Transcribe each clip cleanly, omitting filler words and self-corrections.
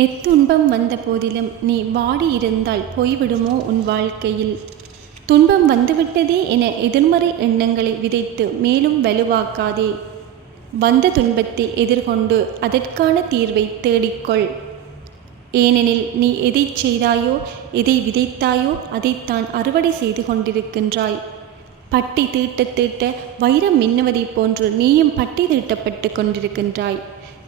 எத்துன்பம் வந்த போதிலும் நீ வாடி இருந்தால் போய்விடுமோ உன் வாழ்க்கையில்? துன்பம் வந்துவிட்டதே என எதிர்மறை எண்ணங்களை விதைத்து மேலும் வலுவாக்காதே. வந்த துன்பத்தை எதிர்கொண்டு அதற்கான தீர்வை தேடிக்கொள். ஏனெனில் நீ எதை செய்தாயோ, எதை விதைத்தாயோ அதைத்தான் அறுவடை செய்து கொண்டிருக்கின்றாய். பட்டி தீட்ட தீட்ட வைரம் மின்னுவதைப் போன்று நீயும் பட்டி தீட்டப்பட்டு கொண்டிருக்கின்றாய்.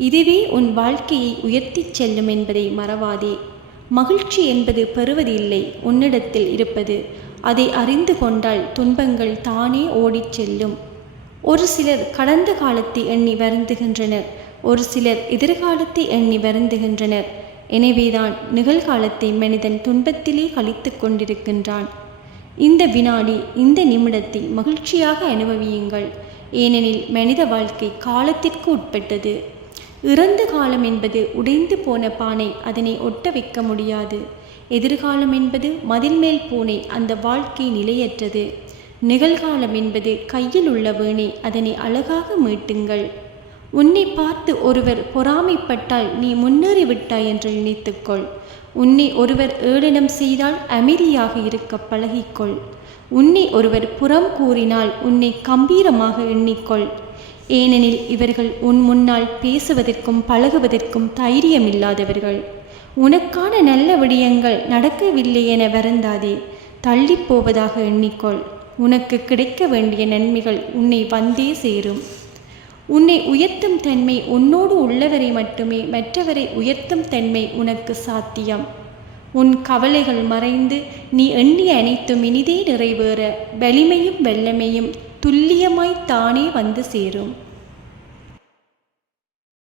இதுவே உன் வாழ்க்கையை உயர்த்திச் செல்லும் என்பதை மறவாதே. மகிழ்ச்சி என்பது பெறுவது இல்லை, உன்னிடத்தில் இருப்பது. அதை அறிந்து கொண்டால் துன்பங்கள் தானே ஓடிச் செல்லும். ஒரு சிலர் கடந்த காலத்தை எண்ணி வருந்துகின்றனர், ஒரு சிலர் எதிர்காலத்தை எண்ணி வருந்துகின்றனர். எனவேதான் நிகழ்காலத்தை மனிதன் துன்பத்திலே கழித்து கொண்டிருக்கின்றான். இந்த வினாடி, இந்த நிமிடத்தை மகிழ்ச்சியாக அனுபவியுங்கள். ஏனெனில் மனித வாழ்க்கை காலத்திற்கு உட்பட்டது. இறந்த காலம் என்பது உடைந்து போன பானை, அதனை ஒட்ட வைக்க முடியாது. எதிர்காலம் என்பது மதில் மேல் பூனை, அந்த வாழ்க்கை நிலையற்றது. நிகழ்காலம் என்பது கையில் உள்ள வீணை, அதனை அழகாக மீட்டுங்கள். உன்னை பார்த்து ஒருவர் பொறாமைப்பட்டால் நீ முன்னேறிவிட்டாய் என்று நினைத்துக்கொள். உன்னை ஒருவர் ஏளனம் செய்தால் அமைதியாக இருக்க பழகிக்கொள். உன்னை ஒருவர் புறம் கூறினால் உன்னை கம்பீரமாக எண்ணிக்கொள். ஏனெனில் இவர்கள் உன் முன்னால் பேசுவதற்கும் பழகுவதற்கும் தைரியமில்லாதவர்கள். உனக்கான நல்ல விடயங்கள் நடக்கவில்லை என வருந்தாதே, தள்ளிப்போவதாக எண்ணிக்கொள். உனக்கு கிடைக்க வேண்டிய நன்மைகள் உன்னை வந்தே சேரும். உன்னை உயர்த்தும் தன்மை உன்னோடு உள்ளவரை மட்டுமே, மற்றவரை உயர்த்தும் தன்மை உனக்கு சாத்தியம். உன் கவலைகள் மறைந்து நீ எண்ணிய அனைத்தும் இனிதே நிறைவேற வலிமையும் வல்லமையும் துல்லியமாய் தானே வந்து சேரும்.